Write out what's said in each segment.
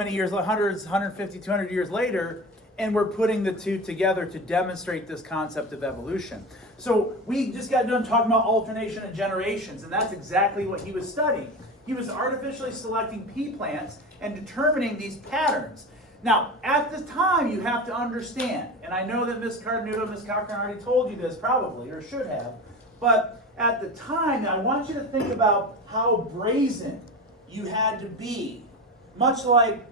many years, hundreds, 150, 200 years later, and we're putting the two together to demonstrate this concept of evolution. So we just got done talking about alternation of generations, and that's exactly what he was studying. He was artificially selecting pea plants and determining these patterns. Now, at the time, you have to understand, and I know that Ms. Cardenuto, Ms. Cochran already told you this probably, or should have, but at the time, I want you to think about how brazen you had to be. Much like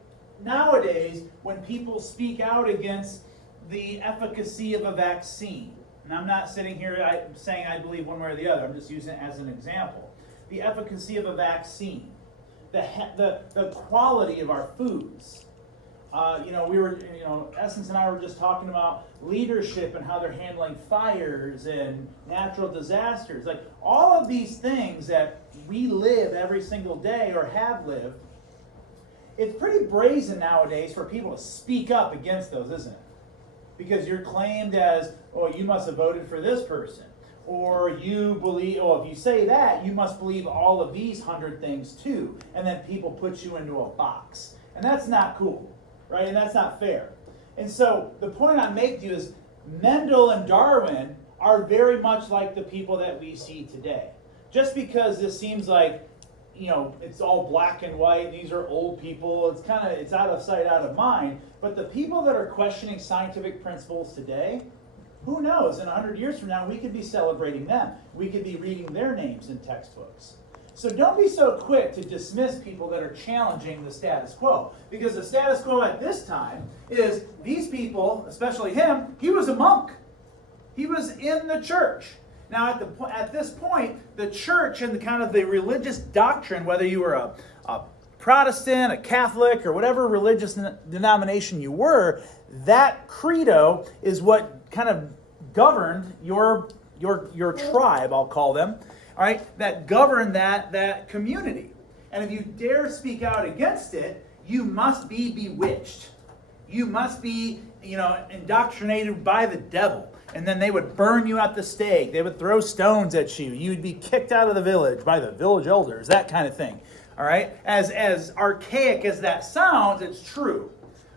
nowadays, when people speak out against the efficacy of a vaccine, and I'm not sitting here saying I believe one way or the other, I'm just using it as an example. The efficacy of a vaccine, the quality of our foods. Essence and I were just talking about leadership and how they're handling fires and natural disasters. Like all of these things that we live every single day or have lived, it's pretty brazen nowadays for people to speak up against those, isn't it? Because you're claimed as, oh, you must have voted for this person. Or you believe, oh, if you say that, you must believe all of these 100 things too. And then people put you into a box. And that's not cool, right? And that's not fair. And so the point I make to you is Mendel and Darwin are very much like the people that we see today. Just because this seems like, it's all black and white, these are old people, it's out of sight, out of mind. But the people that are questioning scientific principles today, who knows, in 100 years from now, we could be celebrating them. We could be reading their names in textbooks. So don't be so quick to dismiss people that are challenging the status quo. Because the status quo at this time is these people, especially him, he was a monk. He was in the church. Now at this point, the church and the religious doctrine, whether you were a Protestant, a Catholic, or whatever religious denomination you were, that credo is what kind of governed your tribe, I'll call them, all right, that governed that community. And if you dare speak out against it, you must be bewitched. You must be, indoctrinated by the devil. And then they would burn you at the stake. They would throw stones at you. You would be kicked out of the village by the village elders, that kind of thing. All right? As archaic as that sounds, it's true.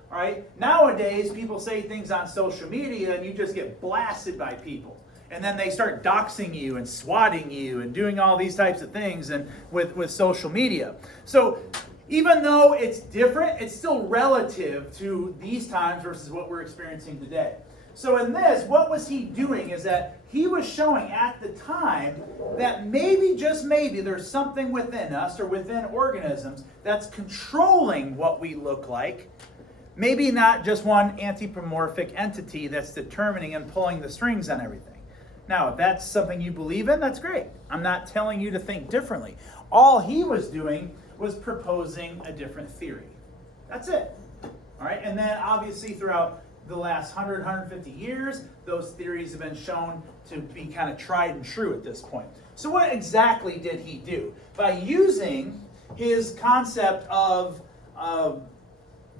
All right? Nowadays, people say things on social media and you just get blasted by people. And then they start doxing you and swatting you and doing all these types of things and with social media. So even though it's different, it's still relative to these times versus what we're experiencing today. So in this, what was he doing is that he was showing at the time that maybe, just maybe, there's something within us or within organisms that's controlling what we look like. Maybe not just one anthropomorphic entity that's determining and pulling the strings on everything. Now, if that's something you believe in, that's great. I'm not telling you to think differently. All he was doing was proposing a different theory. That's it. All right, and then obviously throughout the last 100, 150 years, those theories have been shown to be kind of tried and true at this point. So what exactly did he do? By using his concept of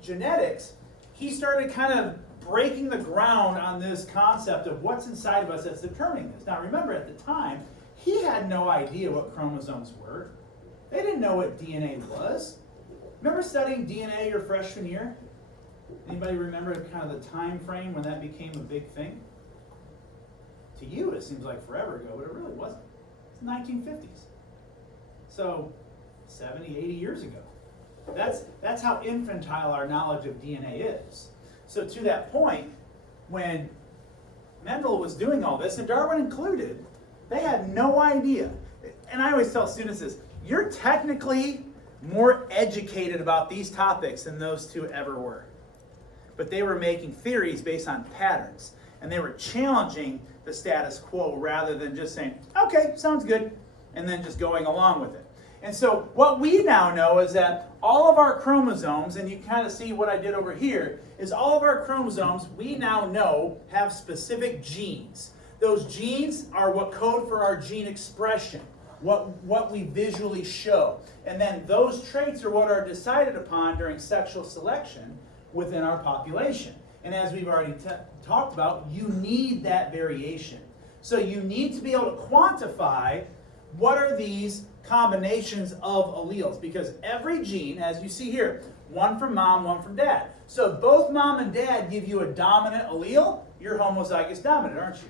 genetics, he started kind of breaking the ground on this concept of what's inside of us that's determining this. Now remember, at the time, he had no idea what chromosomes were. They didn't know what DNA was. Remember studying DNA your freshman year? Anybody remember kind of the time frame when that became a big thing? To you, it seems like forever ago, but it really wasn't. It's the 1950s. So 70, 80 years ago. That's how infantile our knowledge of DNA is. So to that point, when Mendel was doing all this, and Darwin included, they had no idea. And I always tell students this, you're technically more educated about these topics than those two ever were. But they were making theories based on patterns. And they were challenging the status quo rather than just saying, okay, sounds good, and then just going along with it. And so what we now know is that all of our chromosomes, and you kind of see what I did over here, is all of our chromosomes, we now know, have specific genes. Those genes are what code for our gene expression, what we visually show. And then those traits are what are decided upon during sexual selection within our population. And as we've already talked about, you need that variation. So you need to be able to quantify what are these combinations of alleles, because every gene, as you see here, One from mom, one from dad. So if both mom and dad give you a dominant allele, you're homozygous dominant, aren't you?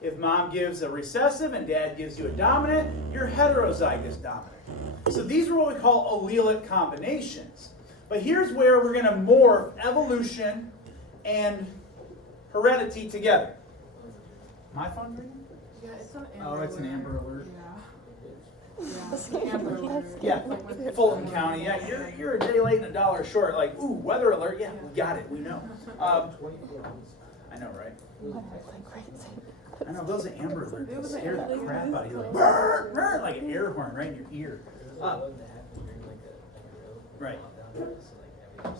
If mom gives a recessive and dad gives you a dominant, you're heterozygous dominant. So these are what we call allelic combinations. But here's where we're going to morph evolution and heredity together. My phone ringing? Yeah, it's an amber Oh, it's an Amber Alert. Yeah. Yeah, it's an Amber Alert. Yeah, Like with- Fulton County. Yeah, you're a day late and $1 short. Like, ooh, weather alert. Yeah, we got it. We know. I know, right? I know those are Amber Alerts. It was Scare an the Amber crap Alert. out of you. Like, brr, brr, like an air horn right in your ear. Right.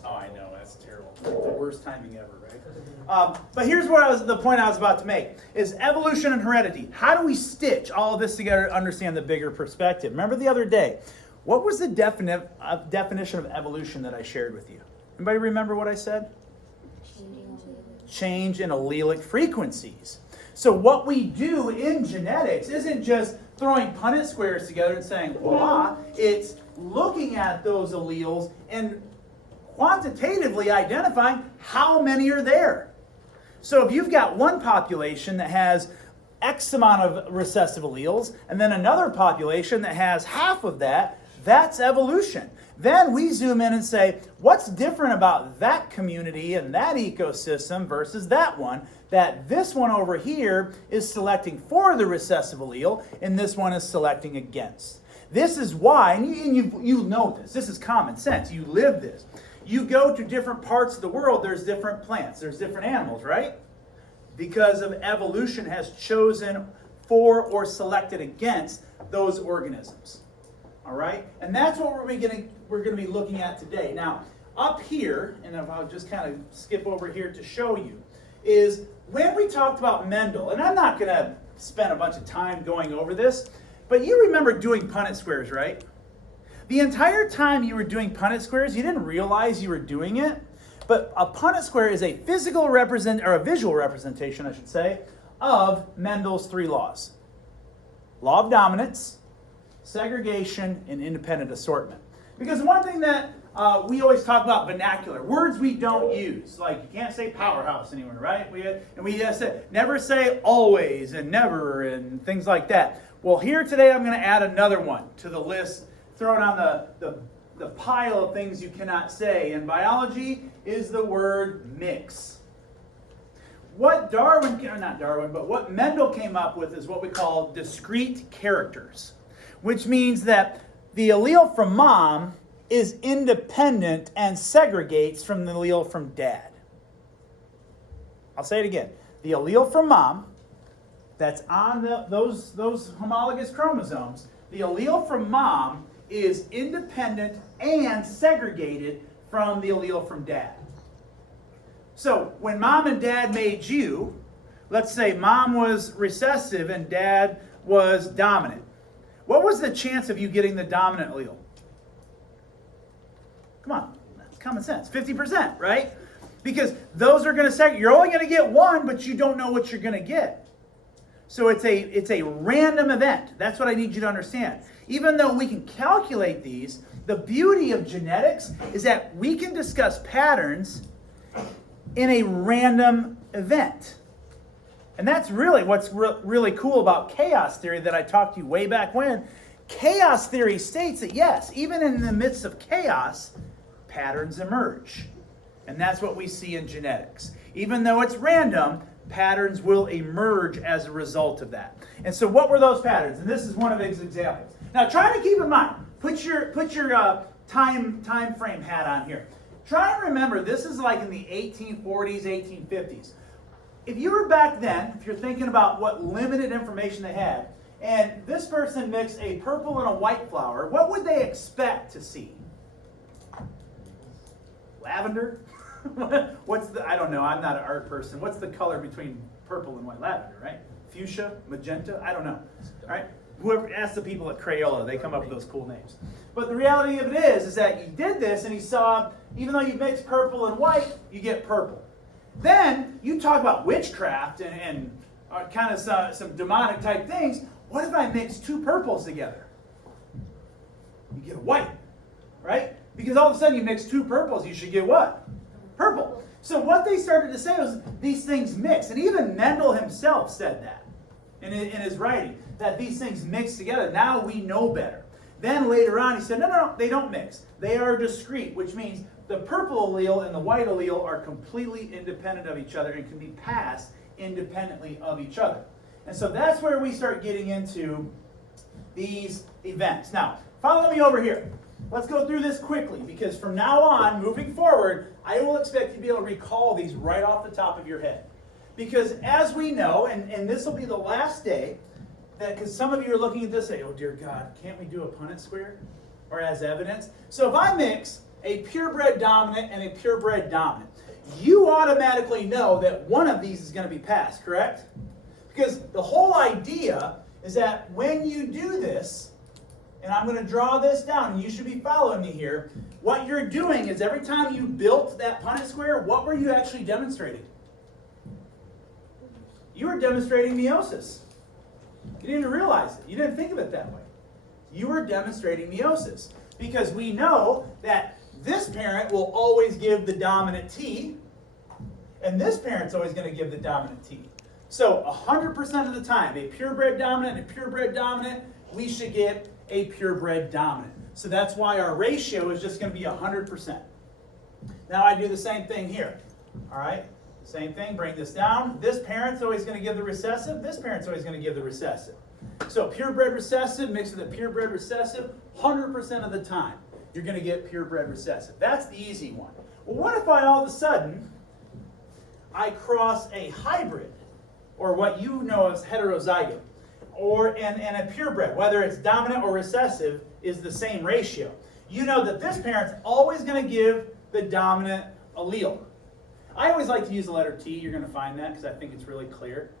Oh, I know, that's terrible. The worst timing ever, right? But here's what the point I was about to make, is evolution and heredity. How do we stitch all of this together to understand the bigger perspective? Remember the other day, what was the definition of evolution that I shared with you? Anybody remember what I said? Change in allelic frequencies. So what we do in genetics isn't just throwing Punnett squares together and saying, voila, it's looking at those alleles and quantitatively identifying how many are there. So if you've got one population that has X amount of recessive alleles, and then another population that has half of that, that's evolution. Then we zoom in and say, what's different about that community and that ecosystem versus that one? That this one over here is selecting for the recessive allele, and this one is selecting against. This is why, and you know this is common sense, you live this. You go to different parts of the world, there's different plants, there's different animals, right? Because of evolution has chosen for or selected against those organisms. All right? And that's what we're going to be looking at today. Now, up here, and if I'll just kind of skip over here to show you, is when we talked about Mendel, and I'm not going to spend a bunch of time going over this, but you remember doing Punnett squares, right? The entire time you were doing Punnett squares, you didn't realize you were doing it, but a Punnett square is a visual representation, I should say, of Mendel's 3 laws. Law of dominance, segregation, and independent assortment. Because one thing that we always talk about vernacular, words we don't use, like you can't say powerhouse anywhere, right? We never say always and never and things like that. Well, here today I'm going to add another one to the list, throw it on the pile of things you cannot say. In biology is the word mix. What what Mendel came up with is what we call discrete characters, which means that the allele from mom is independent and segregates from the allele from dad. I'll say it again. The allele from mom that's on those homologous chromosomes, the allele from mom is independent and segregated from the allele from dad. So when mom and dad made you, let's say mom was recessive and dad was dominant. What was the chance of you getting the dominant allele? Come on, that's common sense. 50%, right? Because those are going to segregate. You're only going to get one, but you don't know what you're going to get. So it's a random event. That's what I need you to understand. Even though we can calculate these, the beauty of genetics is that we can discuss patterns in a random event. And that's really what's really cool about chaos theory that I talked to you way back when. Chaos theory states that yes, even in the midst of chaos, patterns emerge. And that's what we see in genetics. Even though it's random, patterns will emerge as a result of that. And so what were those patterns? And this is one of his examples. Now try to keep in mind, put your time frame hat on here. Try and remember, this is like in the 1840s, 1850s. If you were back then, if you're thinking about what limited information they had, and this person mixed a purple and a white flower, what would they expect to see? Lavender? I don't know, I'm not an art person. What's the color between purple and white? Lavender, right? Fuchsia, magenta, I don't know. All right? Whoever asked the people at Crayola, they come up with those cool names. But the reality of it is that you did this and you saw, even though you mix purple and white, you get purple. Then you talk about witchcraft and kind of some demonic type things. What if I mix 2 purples together? You get a white, right? Because all of a sudden you mix two purples, you should get what? Purple. So what they started to say was these things mix. And even Mendel himself said that in his writing, that these things mix together. Now we know better. Then later on he said, no, they don't mix. They are discrete, which means the purple allele and the white allele are completely independent of each other and can be passed independently of each other. And so that's where we start getting into these events. Now, follow me over here. Let's go through this quickly, because from now on, moving forward, I will expect you to be able to recall these right off the top of your head. Because as we know, and this will be the last day, that because some of you are looking at this and say, oh dear God, can't we do a Punnett square? Or as evidence? So if I mix a purebred dominant and a purebred dominant, you automatically know that one of these is going to be passed, correct? Because the whole idea is that when you do this, and I'm going to draw this down, and you should be following me here, what you're doing is every time you built that Punnett square, what were you actually demonstrating? You were demonstrating meiosis. You didn't even realize it. You didn't think of it that way. You were demonstrating meiosis. Because we know that this parent will always give the dominant T, and this parent's always going to give the dominant T. So 100% of the time, a purebred dominant and a purebred dominant, we should get a purebred dominant. So that's why our ratio is just going to be 100%. Now I do the same thing here. All right? Same thing, bring this down. This parent's always going to give the recessive. This parent's always going to give the recessive. So purebred recessive mixed with a purebred recessive, 100% of the time, you're going to get purebred recessive. That's the easy one. Well, what if I all of a sudden, I cross a hybrid, or what you know as heterozygote, and a purebred, whether it's dominant or recessive, is the same ratio. You know that this parent's always going to give the dominant allele. I always like to use the letter T. You're going to find that because I think it's really clear.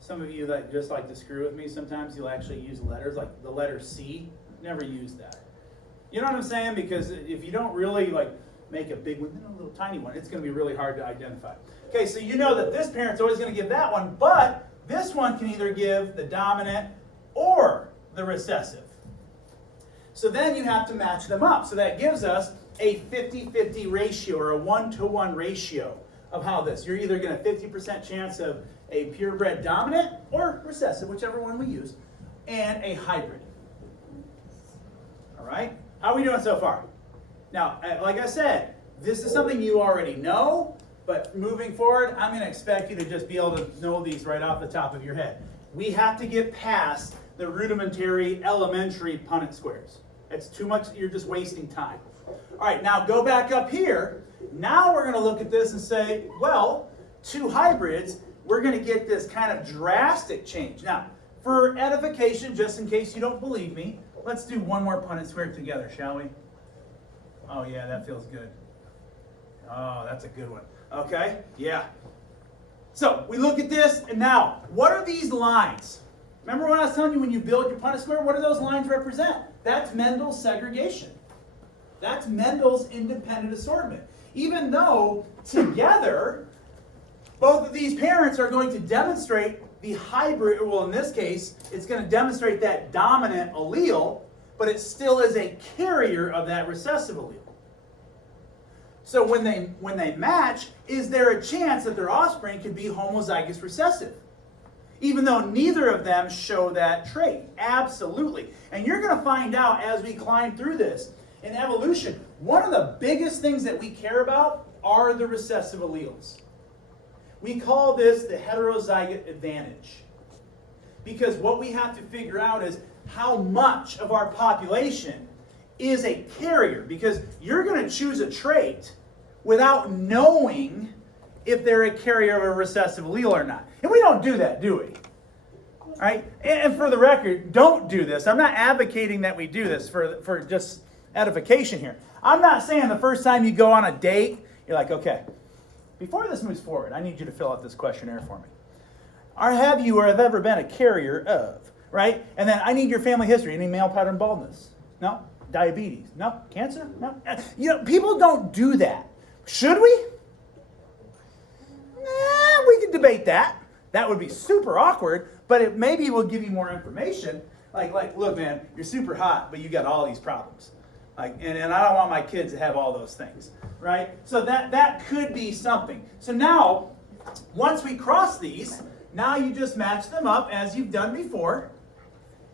Some of you that just like to screw with me, sometimes you'll actually use letters like the letter C. Never use that. You know what I'm saying? Because if you don't really like make a big one, then a little tiny one, it's going to be really hard to identify. Okay, so you know that this parent's always going to give that one, but this one can either give the dominant or the recessive. So then you have to match them up. So that gives us a 50-50 ratio, or a 1-to-1 ratio of how this. You're either going to 50% chance of a purebred dominant or recessive, whichever one we use, and a hybrid. All right? How are we doing so far? Now, like I said, this is something you already know, but moving forward, I'm going to expect you to just be able to know these right off the top of your head. We have to get past the rudimentary, elementary Punnett squares. It's too much, you're just wasting time. All right, now go back up here. Now we're going to look at this and say, well, two hybrids, we're going to get this kind of drastic change. Now, for edification, just in case you don't believe me, let's do one more Punnett square together, shall we? Oh yeah, that feels good. Oh, that's a good one. Okay, yeah. So we look at this, and now, what are these lines? Remember when I was telling you when you build your Punnett square, what do those lines represent? That's Mendel's segregation. That's Mendel's independent assortment. Even though together, both of these parents are going to demonstrate the hybrid, well in this case, it's going to demonstrate that dominant allele, but it still is a carrier of that recessive allele. So when they match, is there a chance that their offspring could be homozygous recessive? Even though neither of them show that trait. Absolutely. And you're going to find out as we climb through this, in evolution, one of the biggest things that we care about are the recessive alleles. We call this the heterozygote advantage. Because what we have to figure out is how much of our population is a carrier. Because you're going to choose a trait without knowing if they're a carrier of a recessive allele or not. And we don't do that, do we? All right? And for the record, don't do this. I'm not advocating that we do this for just edification here. I'm not saying the first time you go on a date, you're like, okay, before this moves forward, I need you to fill out this questionnaire for me. Or have you or have ever been a carrier of, right? And then I need your family history. Any male pattern baldness? No? Diabetes? No? Cancer? No? You know, people don't do that. Should we? We can debate that. That would be super awkward, but it maybe will give you more information. Like, look, man, you're super hot, but you got all these problems. And I don't want my kids to have all those things, right? So that could be something. So now, once we cross these, now you just match them up as you've done before.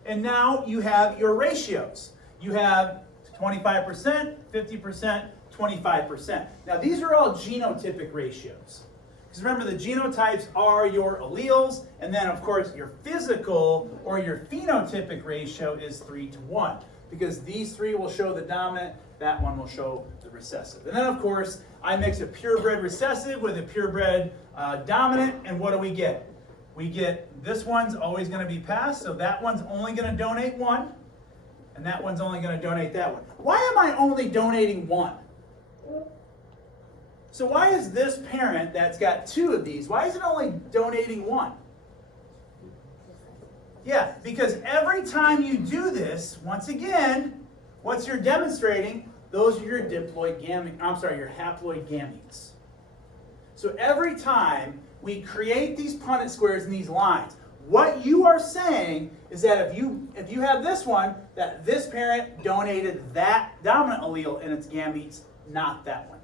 And now you have your ratios. You have 25%, 50%, 25%. Now these are all genotypic ratios. Because remember, the genotypes are your alleles, and then of course your physical or your phenotypic ratio is 3:1. Because these three will show the dominant, that one will show the recessive. And then of course, I mix a purebred recessive with a purebred dominant, and what do we get? We get, this one's always going to be passed, so that one's only going to donate 1, and that one's only going to donate that one. Why am I only donating 1? So why is this parent that's got 2 of these, why is it only donating 1? Yeah, because every time you do this, once again, what you're demonstrating, those are your diploid gametes, your haploid gametes. So every time we create these Punnett squares in these lines, what you are saying is that if you have this one, that this parent donated that dominant allele in its gametes, not that one.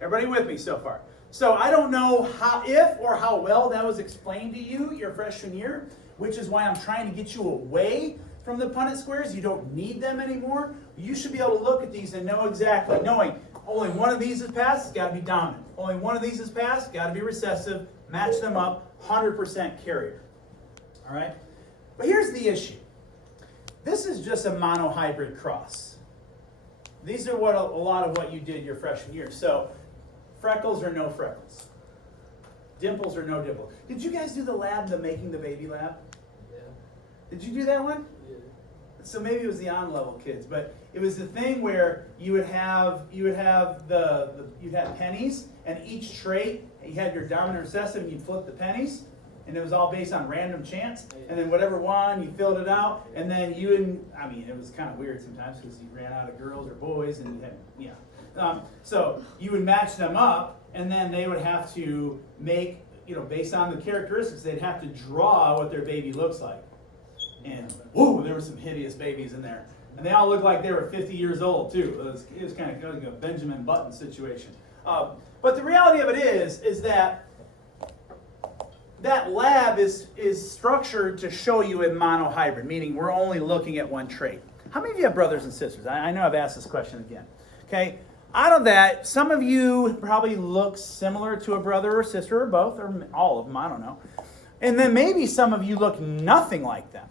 Everybody with me so far? So I don't know if or how well that was explained to you your freshman year, which is why I'm trying to get you away from the Punnett squares. You don't need them anymore. You should be able to look at these and know exactly, knowing only one of these is passed, it's got to be dominant. Only one of these is passed, got to be recessive. Match them up, 100% carrier. All right? But here's the issue. This is just a monohybrid cross. These are what a lot of what you did your freshman year. So freckles or no freckles. Dimples or no dimples. Did you guys do the lab, the Making the Baby lab? Yeah. Did you do that one? Yeah. So maybe it was the on-level kids, but it was the thing where you would have pennies, and each trait you had your dominant recessive, and you'd flip the pennies, and it was all based on random chance. And then whatever won, you filled it out, and then it was kind of weird sometimes because you ran out of girls or boys, and so you would match them up, and then they would have to make, based on the characteristics, they'd have to draw what their baby looks like. And whoa, there were some hideous babies in there. And they all looked like they were 50 years old, too. It was kind of like a Benjamin Button situation. But the reality of it is that that lab is structured to show you a monohybrid, meaning we're only looking at one trait. How many of you have brothers and sisters? I know I've asked this question again. Okay, out of that, some of you probably look similar to a brother or sister, or both, or all of them, I don't know. And then maybe some of you look nothing like them.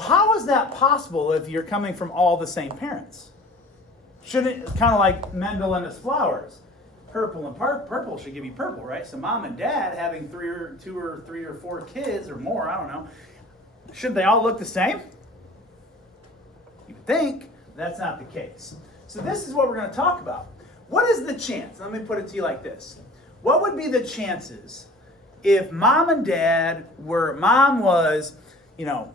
How is that possible if you're coming from all the same parents? Shouldn't it, kind of like Mendel and his flowers, purple and purple should give you purple, right? So mom and dad having 2 or 3 or 4 kids or more, I don't know. Shouldn't they all look the same? You would think. That's not the case. So this is what we're going to talk about. What is the chance? Let me put it to you like this. What would be the chances if mom and dad mom was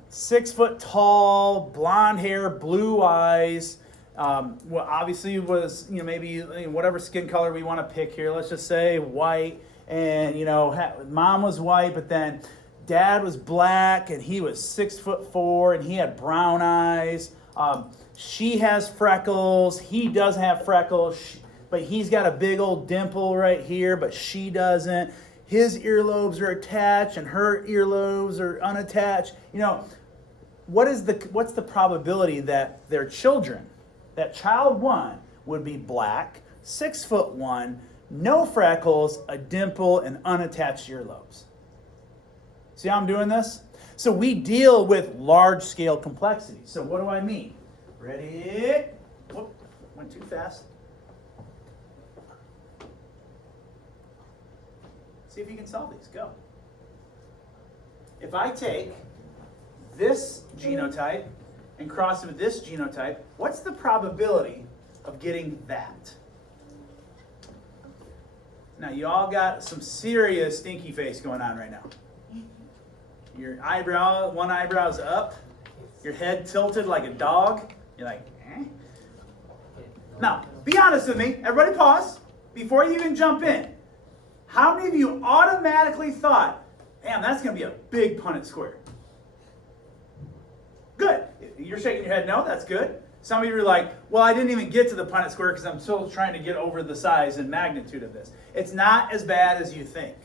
6 foot tall, blonde hair, blue eyes, obviously was, maybe whatever skin color we want to pick here, let's just say white, and, mom was white, but then dad was black, and he was 6'4", and he had brown eyes. She has freckles, he doesn't have freckles, but he's got a big old dimple right here, but she doesn't. His earlobes are attached and her earlobes are unattached. What's the probability that their children, that child 1 would be black, 6'1", no freckles, a dimple, and unattached earlobes? See how I'm doing this? So we deal with large scale complexity. So what do I mean? Ready? Whoop, went too fast. See if you can solve these. Go. If I take this genotype and cross it with this genotype, what's the probability of getting that? Now, you all got some serious stinky face going on right now. Your one eyebrow's up, your head tilted like a dog. You're like, eh? Now, be honest with me. Everybody pause before you even jump in. How many of you automatically thought, damn, that's going to be a big Punnett square? Good. You're shaking your head no, that's good. Some of you are like, well, I didn't even get to the Punnett square because I'm still trying to get over the size and magnitude of this. It's not as bad as you think,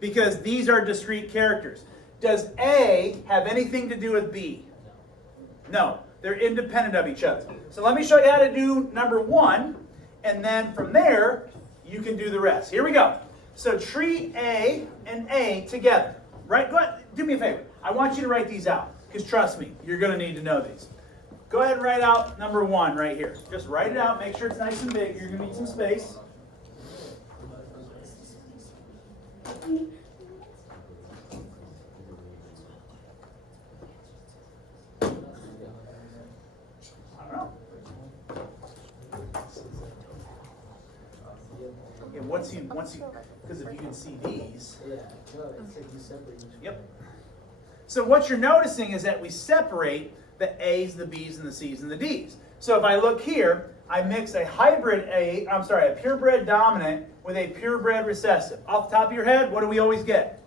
because these are discrete characters. Does A have anything to do with B? No, they're independent of each other. So let me show you how to do number 1, and then from there, you can do the rest. Here we go. So treat A and A together. Right? Go ahead, do me a favor. I want you to write these out, because trust me, you're going to need to know these. Go ahead and write out number 1 right here. Just write it out. Make sure it's nice and big. You're going to need some space. Yeah, once you, because if you can see these. Yep. So what you're noticing is that we separate the A's, the B's, and the C's, and the D's. So if I look here, I mix a a purebred dominant with a purebred recessive. Off the top of your head, what do we always get?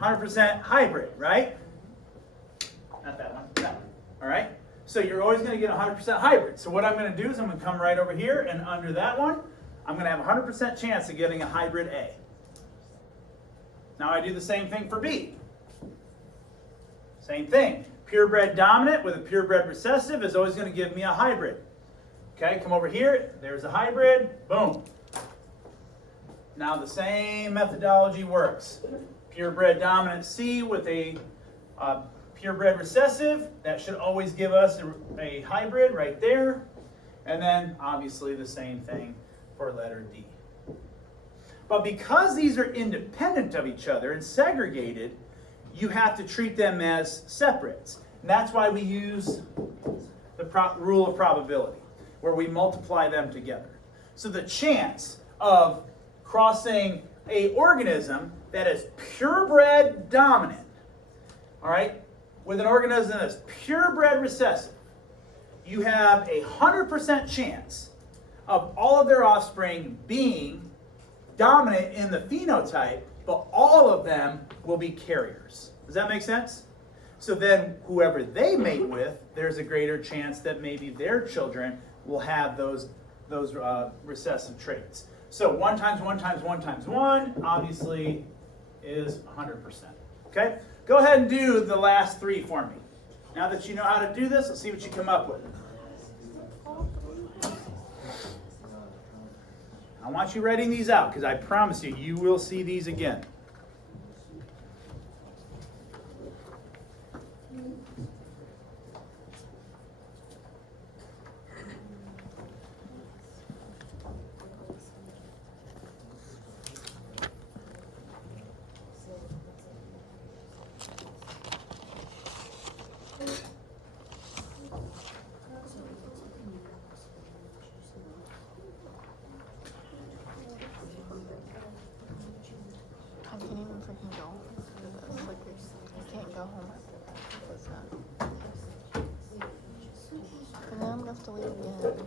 100% hybrid, right? Not that one, that one. All right? So you're always going to get 100% hybrid. So what I'm going to do is I'm going to come right over here, and under that one, I'm going to have a 100% chance of getting a hybrid A. Now I do the same thing for B. Same thing. Purebred dominant with a purebred recessive is always going to give me a hybrid. Okay, come over here. There's a hybrid. Boom. Now the same methodology works. Purebred dominant C with a purebred recessive. That should always give us a hybrid right there. And then obviously the same thing for letter D. But because these are independent of each other and segregated, you have to treat them as separates. And that's why we use the rule of probability, where we multiply them together. So the chance of crossing an organism that is purebred dominant, all right, with an organism that's purebred recessive, you have a 100% chance of all of their offspring being dominant in the phenotype, but all of them will be carriers. Does that make sense? So then whoever they mate with, there's a greater chance that maybe their children will have those recessive traits. So 1 times 1 times 1 times 1 obviously is 100%. Okay? Go ahead and do the last 3 for me. Now that you know how to do this, let's see what you come up with. I want you writing these out, because I promise you, you will see these again. I can't even freaking go. Like, I can't go home. Because, and then I'm gonna have to leave again.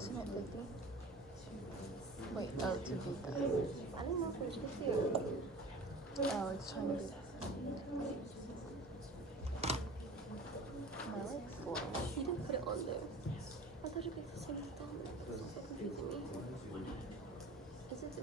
Isn't it 50? Wait, oh, it's a beta. I don't know if it's 50 or Oh, it's trying to be. Am I like 4? you didn't put it on there. I thought you picked the same thing. It's so confusing me. Is it 50?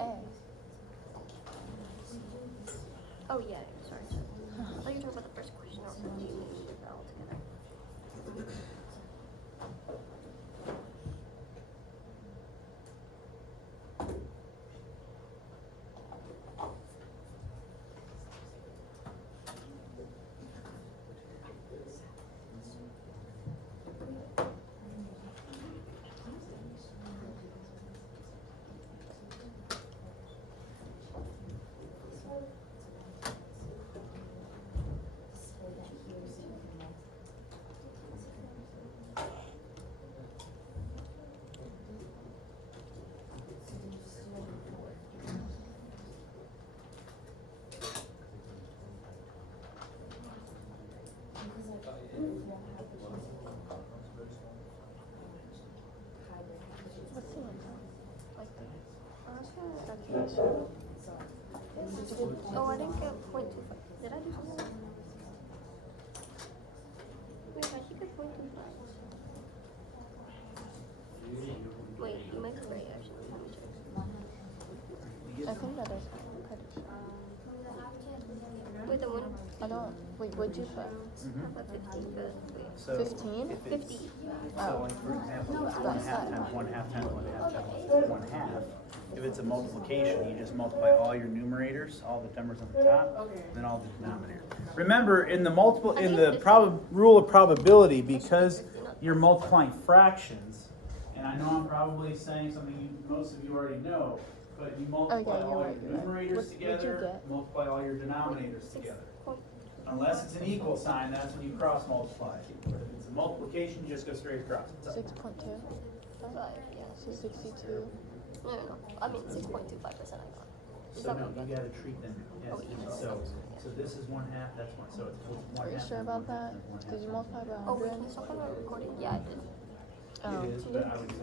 A. Oh yeah, sorry. I thought you were talking about the first question. I was like, do you mean it all together? What's the answer? Like calculation. Oh, I didn't get 0.25. Did I do something? Wait, how'd you get 0.25? Wait, you might be right actually. Let me check. I think that is credit. Wait, the one. I don't. Wait, what'd you put? Mm-hmm. How about 15? Good. Wait. So 15? if it's- 50. So like for example, No, it's it's 1 not. half times 1 half times 1 half times 1 half. If it's a multiplication, you just multiply all your numerators, all the numbers on the top, then all the denominator. Remember, in the rule of probability, because you're multiplying fractions, and I know I'm probably saying something most of you already know, but you multiply you're all right, your you're right. numerators What'd you together, get? multiply all your denominators together. Point. Unless it's an equal sign, that's when you cross multiply. If it's a multiplication, you just go straight across. 6.2. 5, yeah. So 62. No. I mean 6.25% I got. Is So that no, what you gotta treat them as Oh, equal. equal. So this is 1 half, that's one, so it's 1 Are you half sure times about 1 half that? times 1 half Did you times multiply by Oh, wait, can 100? you stop on the recording? Yeah, I did. Oh. It is, but I would